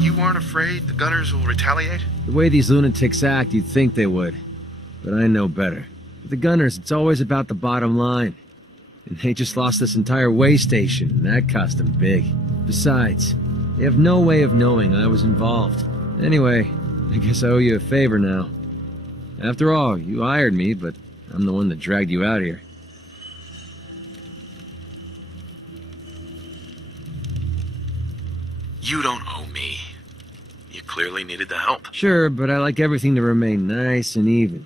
You aren't afraid the gunners will retaliate? The way these lunatics act, you'd think they would. But I know better. With the gunners, it's always about the bottom line. And they just lost this entire way station, and that cost them big. Besides, they have no way of knowing I was involved. Anyway, I guess I owe you a favor now. After all, you hired me, but I'm the one that dragged you out here. You don't owe me. You clearly needed the help. Sure, but I like everything to remain nice and even.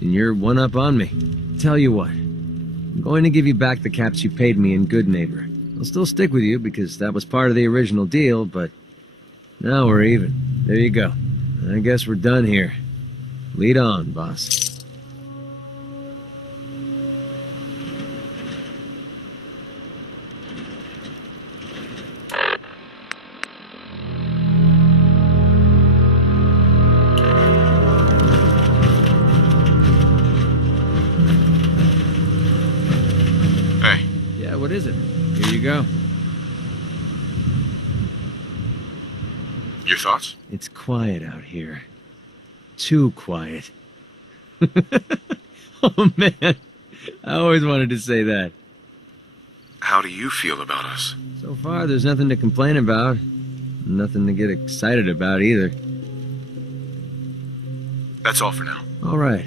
And you're one up on me. Tell you what, I'm going to give you back the caps you paid me in Good Neighbor. I'll still stick with you because that was part of the original deal, but now we're even. There you go. I guess we're done here. Lead on, boss. What is it? Here you go. Your thoughts? It's quiet out here. Too quiet. Oh, man. I always wanted to say that. How do you feel about us? So far, there's nothing to complain about. Nothing to get excited about either. That's all for now. All right.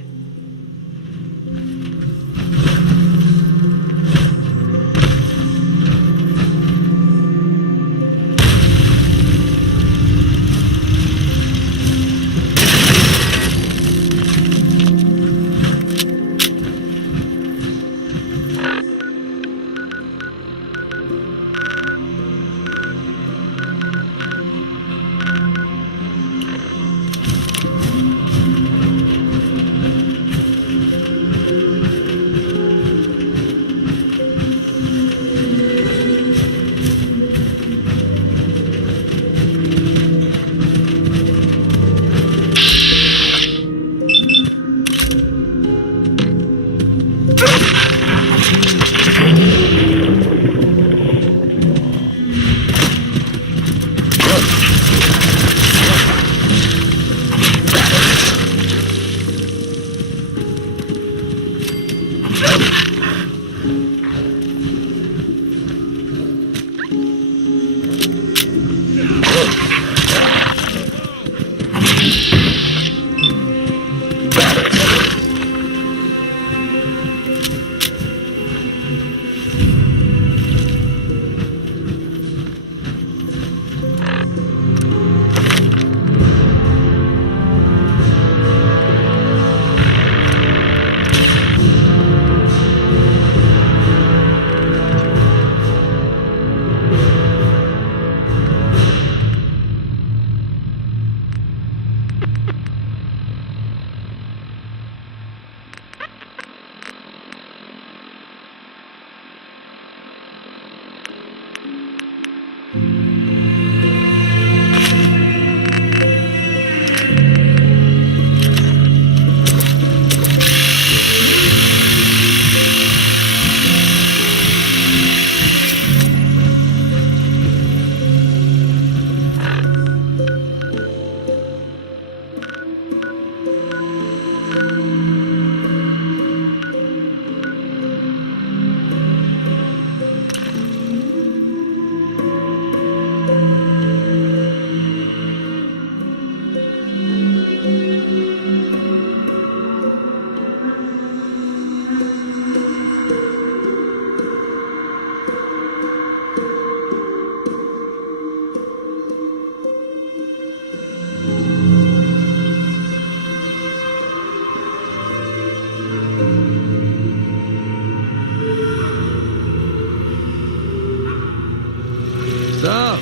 So,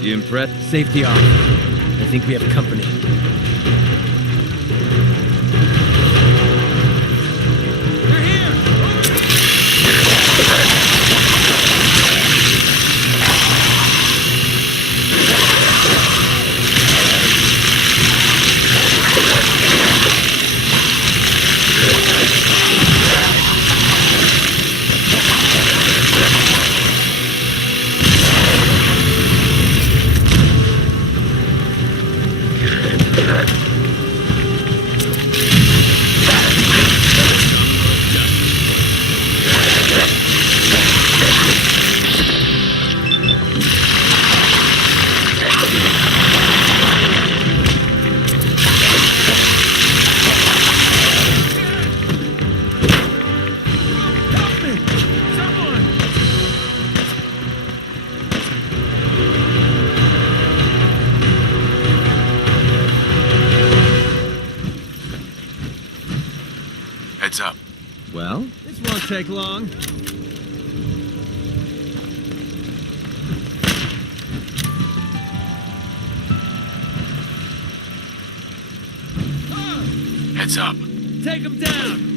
you impressed? Safety off. I think we have company. They're here! Heads up. Well, this won't take long. Heads up. Take him down!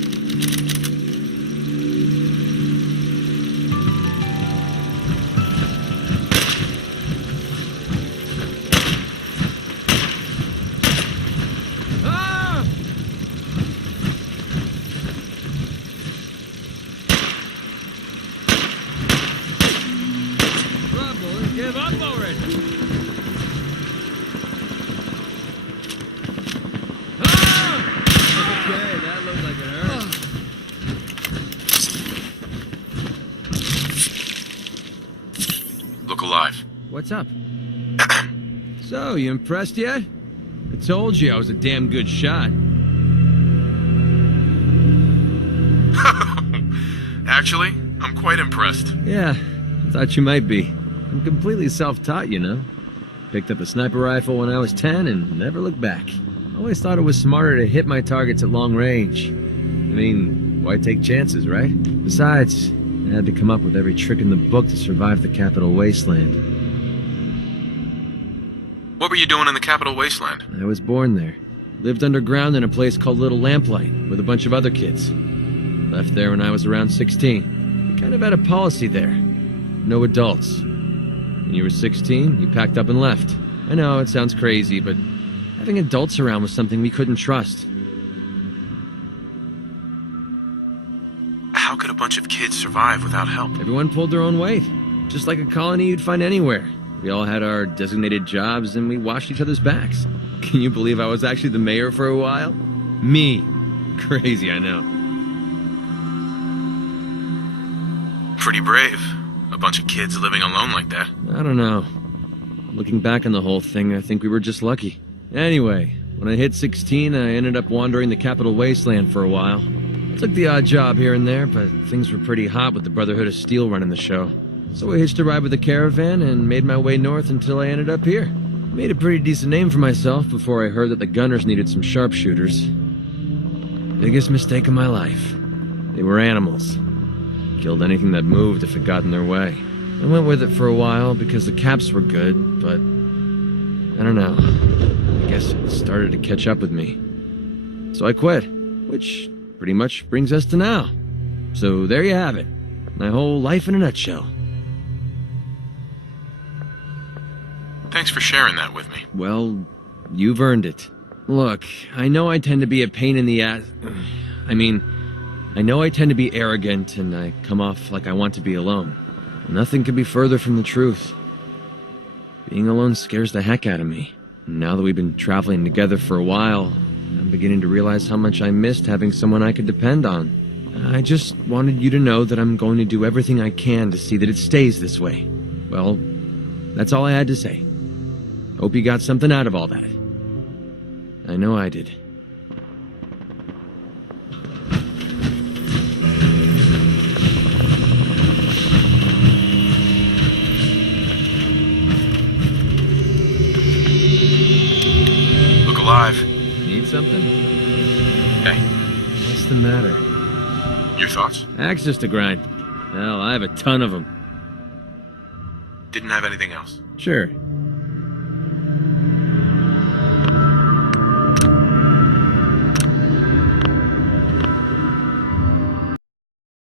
Give up already! Ah! Okay, that looked like it hurt. Look alive. What's up? So, you impressed yet? I told you I was a damn good shot. Actually, I'm quite impressed. Yeah, I thought you might be. I'm completely self-taught, you know. Picked up a sniper rifle when I was 10 and never looked back. Always thought it was smarter to hit my targets at long range. I mean, why take chances, right? Besides, I had to come up with every trick in the book to survive the Capital Wasteland. What were you doing in the Capital Wasteland? I was born there. Lived underground in a place called Little Lamplight with a bunch of other kids. Left there when I was around 16. We kind of had a policy there. No adults. When you were 16, you packed up and left. I know, it sounds crazy, but having adults around was something we couldn't trust. How could a bunch of kids survive without help? Everyone pulled their own weight. Just like a colony you'd find anywhere. We all had our designated jobs and we watched each other's backs. Can you believe I was actually the mayor for a while? Me. Crazy, I know. Pretty brave. A bunch of kids living alone like that. I don't know. Looking back on the whole thing, I think we were just lucky. Anyway, when I hit 16, I ended up wandering the Capital Wasteland for a while. I took the odd job here and there, but things were pretty hot with the Brotherhood of Steel running the show. So I hitched a ride with a caravan and made my way north until I ended up here. Made a pretty decent name for myself before I heard that the gunners needed some sharpshooters. Biggest mistake of my life. They were animals. Killed anything that moved if it got in their way. I went with it for a while because the caps were good, but I don't know. I guess it started to catch up with me. So I quit, which pretty much brings us to now. So there you have it. My whole life in a nutshell. Thanks for sharing that with me. Well, you've earned it. Look, I know I tend to be a pain in the ass. I know I tend to be arrogant and I come off like I want to be alone. Nothing could be further from the truth. Being alone scares the heck out of me. Now that we've been traveling together for a while, I'm beginning to realize how much I missed having someone I could depend on. I just wanted you to know that I'm going to do everything I can to see that it stays this way. Well, that's all I had to say. Hope you got something out of all that. I know I did. Look alive. Need something? Hey. What's the matter? Your thoughts? Axes to grind. Hell, I have a ton of them. Didn't have anything else. Sure.